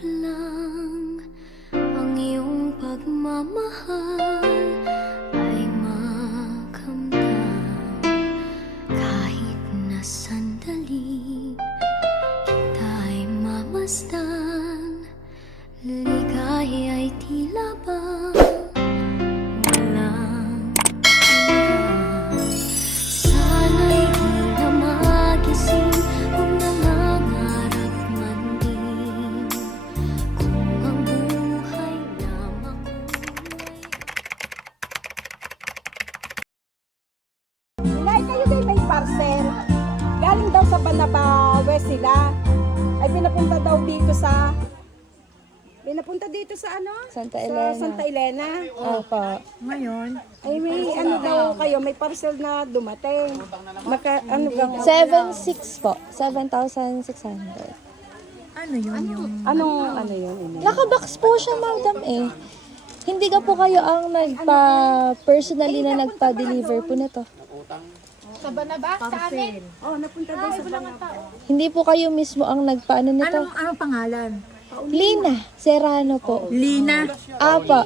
lang ang iyong pagmamahal ay makamdam. Kahit na sandali kita'y mamasdan, ligaya ay tila bang walang hanggan. Sana'y di na magising kung nangangarap man din, kung ang buhay lamang Nay, kayo din may parcel. Galing daw sa Banaba West sila. Ay pinapunta dito sa ano? Santa Sa Elena. Santa Elena. Opo. Ngayon, ay may ano daw kayo, may parcel na dumating. Ano gang 7,600 po. 7,600. Anong ano yun? Nakabox po siya, madam eh. Hindi ka po kayo ang personally na nagpa-deliver po nito. Oh, napunta daw sa Banaba. Hindi po kayo mismo ang nagpaano nito. Anong pangalan? Lina Serrano po. Lina. Apa.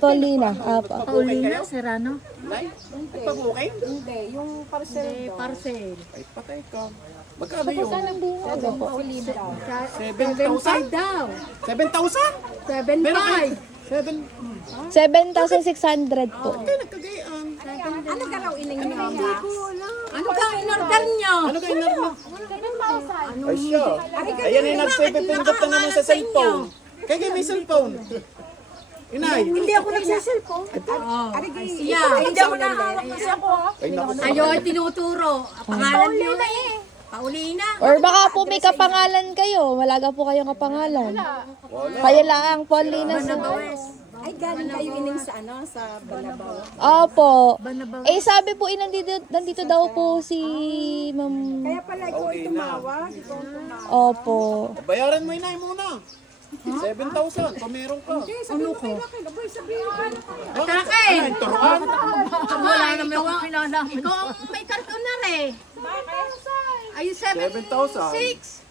Paulina. Apa. Paulina Serrano. Hindi, yung parcel daw. Parcel. Ay, patay ka. Magkano yun? Ano po? 7,000 daw. 7,000? 7,500. 7,600 po. Ay, nagkagayaan. Ano ka raw iling niya? Hindi ko alam. Ano ka in-order nyo? Ano kayo narinig? Ay, siya. Ayan yung nagsipipindot na naman sa cellphone. Kaya may cellphone. Inay. Hindi ako nagsiselfone. Siya. Hindi ako nahawak na siya po. Ay, naku. Ayaw ay tinuturo. Pangalan niyo na eh. Paulina. Or baka po may kapangalan kayo. Wala ka po kayong kapangalan. Kayo lang, Paulina. Ay, galing kayo ining sa ano, sa Banaba. Opo. Eh sabi po, nandito daw po si Ma'am. Kaya pala ikaw ay tumawag. Ikaw ang tumawag. Opo. Bayaran mo inay muna. 7,000. Kung meron ka. Ano ko? Abay, sabihin ko. Atake. Ay, turuan. Wala naman ako pinala. Ikaw ang may karton na rin. Ay, 7,000. 7,600.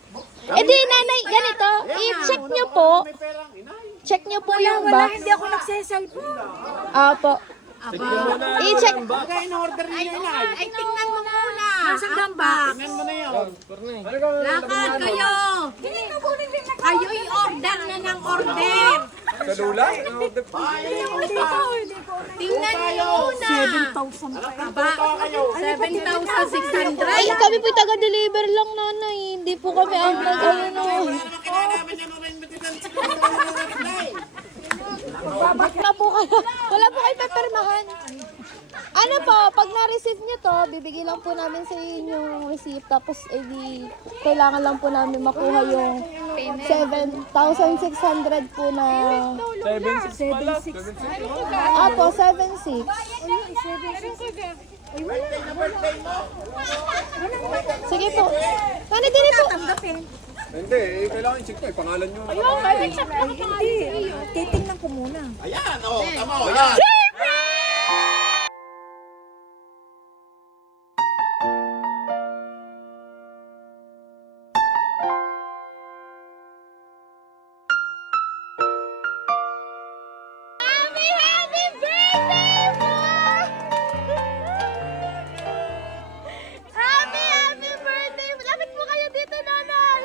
Eh di nanay, ganito. I-check nyo po. May perang inay. Check nyo po yung box. Hindi ako nagsiselfone. Opo. I-check. Kaya in-order niya inay. Ay, tingnan mo muna. Nasa gamba. Tingnan mo na yan. Lakad kayo. Kayo i-order na ng order. Tingnan niyo muna. 7,000 pa. 7,600. Ay, kami po taga-deliver lang, nanay. Hindi po kami ang nag-ano. Na po kayo. Wala po kayo pepermahan. Ano po, pag na-receive nyo to, bibigay lang po namin sa inyo yung receipt. Tapos, kailangan lang po namin makuha yung 7,600 po na... 7,600 pala. Apo, 7,600. Sige po. Paano din po? Hindi, kailangan i-check ko. Pangalan nyo. Titingnan ko muna. Ayan, oh, tama, ayan. Happy birthday po! Happy birthday! Lapit po kayo dito, nanay!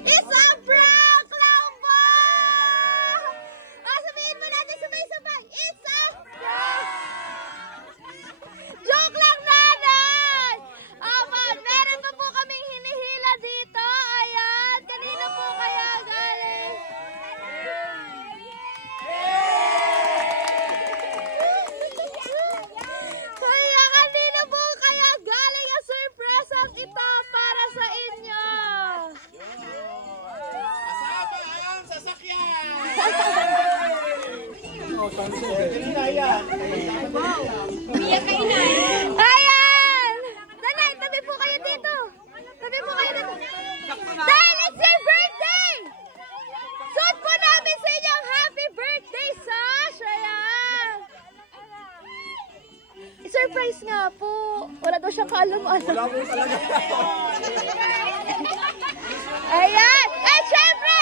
It's a prank lang po! Sabihin mo natin sabay-sabay! It's a prank! Joke lang, nanay! Meron pa po kaming hinihila dito. Ayan, kanina po kaya galing. Kaya kanina po kaya galing ang surprise ang ito para sa inyo. Kasama ang sasakyan. Ayan! Nanay, tabi po kayo dito. Tabi po kayo dito. Dahil it's your birthday! Suot po namin sa inyo ang happy birthday, Sash! Ayan! Surprise nga po. Wala daw siyang kaalam-alam. Wala po talaga. Ayan! At syempre,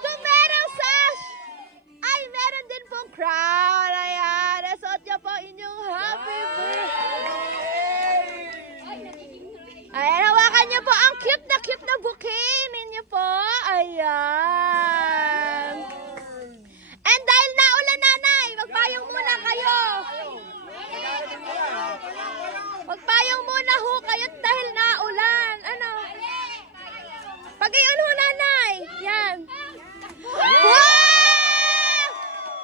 kung merong sash, ay meron din pong crown. Ayan! Nasuot niyo po inyong happy birthday! Ayan, hawakan niyo po ang cute na bouquet ninyo po. Ayan! And dahil naulan, nanay, magpayong muna kayo. Magpayong muna ho kayo dahil naulan. Ano? Pag-iyon ho, nanay. Yan. Wow!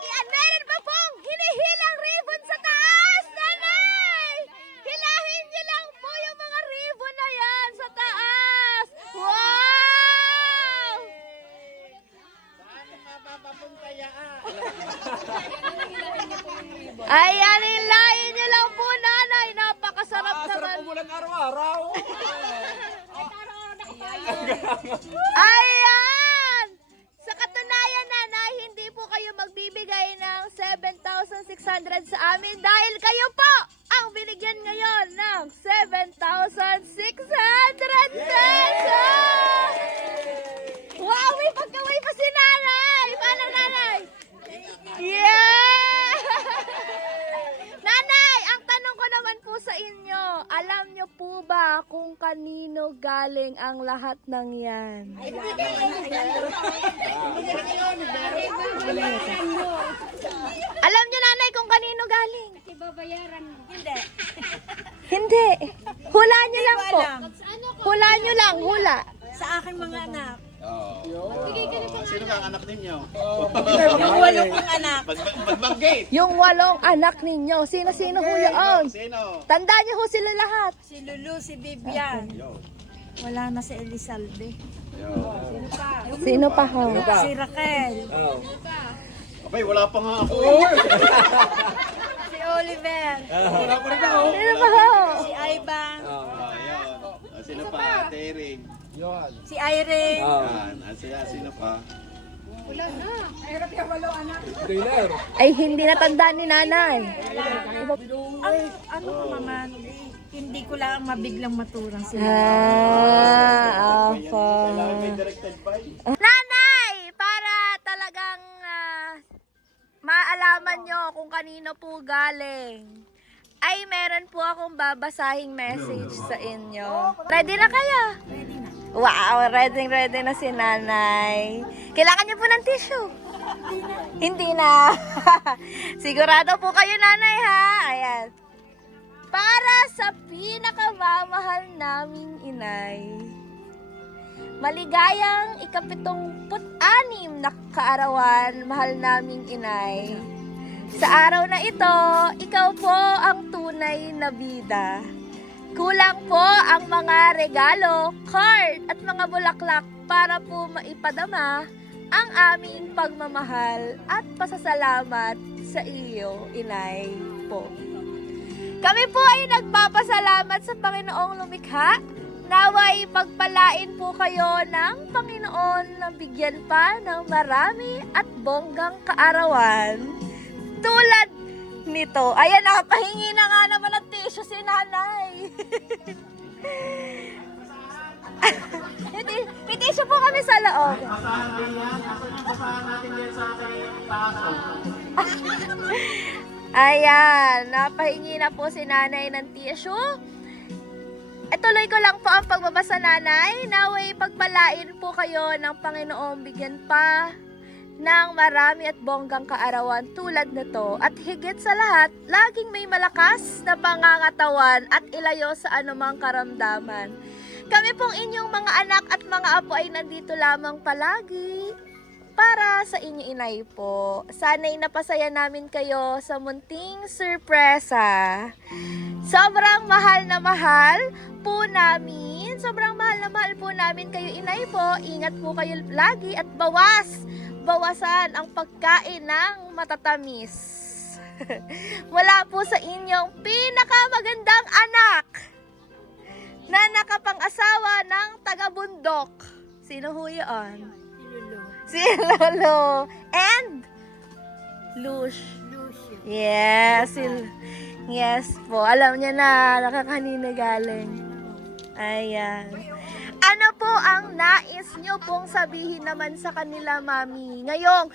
Yan, meron pa pong hinihilang ribbon sa taas, nanay. Hilahin niyo lang po yung mga ribbon na yan sa taas. Wow! Ayan, hilahin niyo lang po, nanay. Napakasarap Sarap naman. umulan araw-araw. Ayan! Sa katunayan, nanay, hindi po kayo magbibigay ng 7,600 sa amin dahil kayo po ang binigyan ngayon ng 7,600 pesos! Wow! May pagkaway pa si nanay! Paano, nanay? Yeah! Nanay, ang tanong ko naman po sa inyo, alam niyo po ba kung kanino galing ang lahat ng yan? Alam niyo, nanay, kung kanino galing? Hindi. Hula niyo lang po. Hula niyo lang, hula. Sa aking mga anak. Sino ba ang anak ninyo? Yung 8 kong anak. Magbanggit! Yung 8 anak ninyo, sino-sino ho yun? Sino? Tandaan niyo ho sila lahat. Si Lulu, si Vivian. Wala na si Elizalde. Sino pa ho? Si Raquel. Okay, wala pa nga ako. Si Oliver. Wala pa rin ako. Sino pa ho? Si Ivan. Ayan. Sino pa? Tering. Si Irene. Sino pa? Taylor. Ay, hindi natandaan ni nanay. Ano ko naman, hindi ko lang mabiglang maturang sila. Kailangan may directed by. Nanay, para talagang maalaman nyo kung kanino po galing, ay meron po akong babasahing message sa inyo. Ready na kayo? Ready na. Wow, ready na si nanay. Kailangan niyo po ng tissue? Hindi na. Sigurado po kayo, nanay, ha? Ayan. Para sa pinakamamahal naming inay, maligayang ika-76 na kaarawan, mahal naming inay. Sa araw na ito, ikaw po ang tunay na bida. Kulang po ang mga regalo, card at mga bulaklak para po maipadama ang aming pagmamahal at pasasalamat sa iyo, inay po. Kami po ay nagpapasalamat sa Panginoong lumikha. Naway pagpalain po kayo ng Panginoon na bigyan pa ng marami at bonggang kaarawan. Tulad nito. Ayan, nakapahingi na nga naman ng tissue si nanay. May tissue po kami sa loob. Basahan din yan. Basahan natin yan sa ating taso. Ayan, napahingi na po si nanay ng tissue. Tuloy ko lang po ang pagbabasa, nanay. Naway pagpalain po kayo ng Panginoong bigyan pa ng marami at bonggang kaarawan tulad nito. At higit sa lahat, laging may malakas na pangangatawan at ilayo sa anumang karamdaman. Kami pong inyong mga anak at mga apo ay nandito lamang palagi para sa inyo, inay po. Sana'y napasaya namin kayo sa munting sorpresa. Sobrang mahal na mahal po namin. Sobrang mahal na mahal po namin kayo, inay po. Ingat po kayo lagi at bawasan ang pagkain ng matatamis. Mula po sa inyong pinakamagandang anak na nakapang-asawa ng taga-bundok. Sino ho yun? Si Lolo. And Lush. Yes. Yes po. Alam niya na nakakanina galing. Ayan. Ano po ang nais niyo pong sabihin naman sa kanila, Mami? Ngayong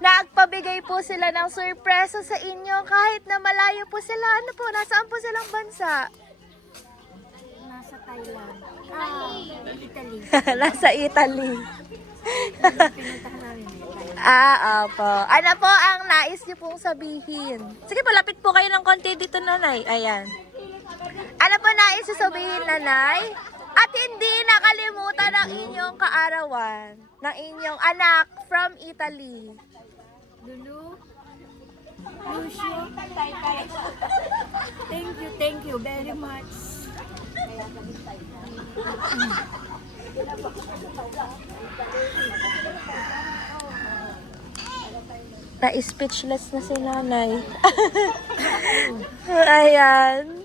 nagpabigay po sila ng sorpresa sa inyo kahit na malayo po sila. Ano po? Nasaan po silang bansa? Nasa Thailand. Italy. Nasa Italy. Pinuntahan namin Opo. Ano po ang nais niyo pong sabihin? Sige po, lapit po kayo ng konti dito, Nanay. Ayan. Ano po nais niyo sabihin, Nanay? At hindi nakalimutan ang inyong kaarawan ng inyong anak from Italy. Lulu. Lucio. Thank you very much. Na-speechless na si Nanay. Ayan.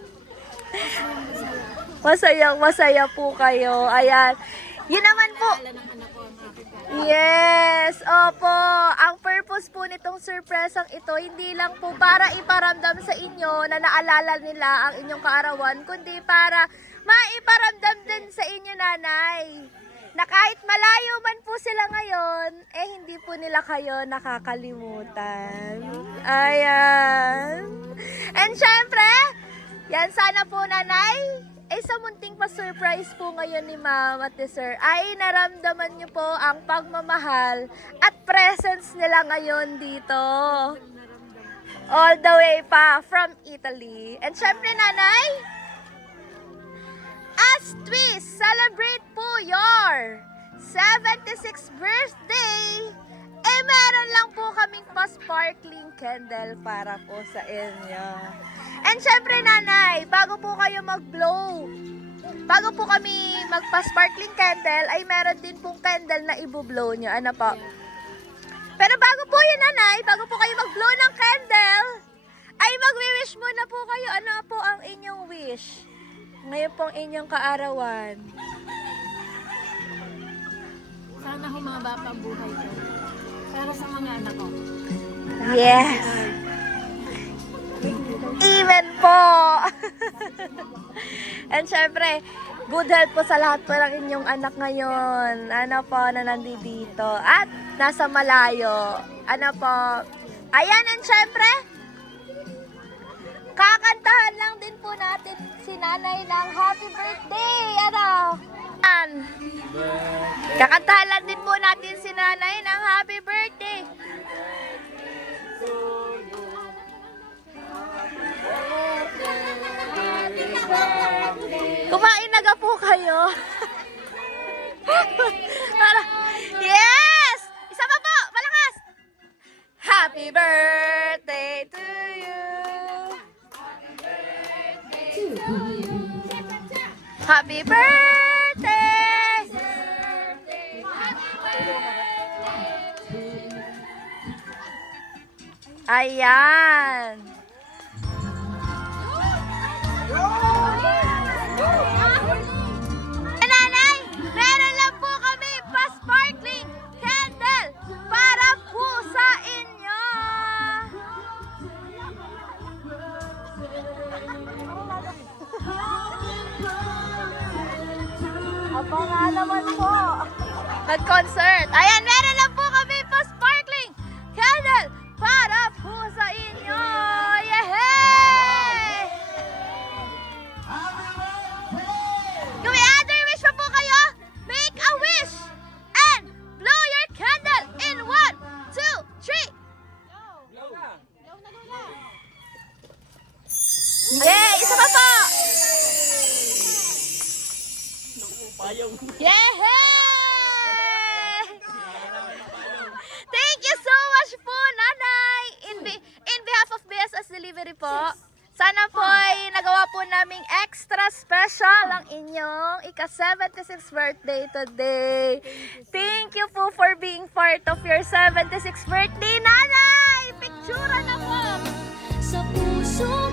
Masaya po kayo. Ayan. Yun naman po. Yes, opo. Ang purpose po nitong surpresang ito, hindi lang po para iparamdam sa inyo na naalala nila ang inyong kaarawan, kundi para maiparamdam din sa inyo, Nanay, na kahit malayo man po sila ngayon, eh hindi po nila kayo nakakalimutan. Ayan. And syempre, yan sana po, Nanay, sa munting pa-surprise po ngayon ni Ma'am at ni Sir, ay naramdaman niyo po ang pagmamahal at presence nila ngayon dito. All the way pa from Italy. And syempre, Nanay, as we celebrate po your 76th birthday, meron lang po kaming pa-sparkling candle para po sa inyo. And syempre, Nanay, bago po kayo mag-blow, bago po kami magpa-sparkling candle, ay meron din pong candle na i-blow nyo. Ano po? Pero bago po yun, Nanay, bago po kayo mag-blow ng candle, ay mag-wish muna po kayo. Ano po ang inyong wish? Ngayon pong inyong kaarawan. Sana humaba pa ang buhay ko. Para sa mga anak ko. Yes! Even po! And syempre, good health po sa lahat po ng inyong anak ngayon. Ano po, na nandito. At nasa malayo. Ano po. Ayan, and syempre, kakantahan lang din po natin si Nanay ng happy birthday. Ano? Kakantahan lang din po natin si Nanay ng happy birthday. Kumain na po kayo. Yes! Isa pa po, malakas! Happy birthday to you. Happy birthday! Ayan. Nanay, meron lang po kami pa-sparkling candle para po sa inyo. Aba nga naman po. Nag-concert. Ayan, meron lang po kami pa-sparkling candle para po sa inyo. Yehey! Kung may other wish pa po kayo, make a wish and blow your candle in 1, 2, 3. Yay! Isa pa po! Yehey! Thank you so much po, Nanay! In behalf of BSS Delivery po, sana po ay nagawa po naming extra special ang inyong ika-76th birthday today. Thank you po for being part of your 76th birthday, Nanay! Picture na po! Sa puso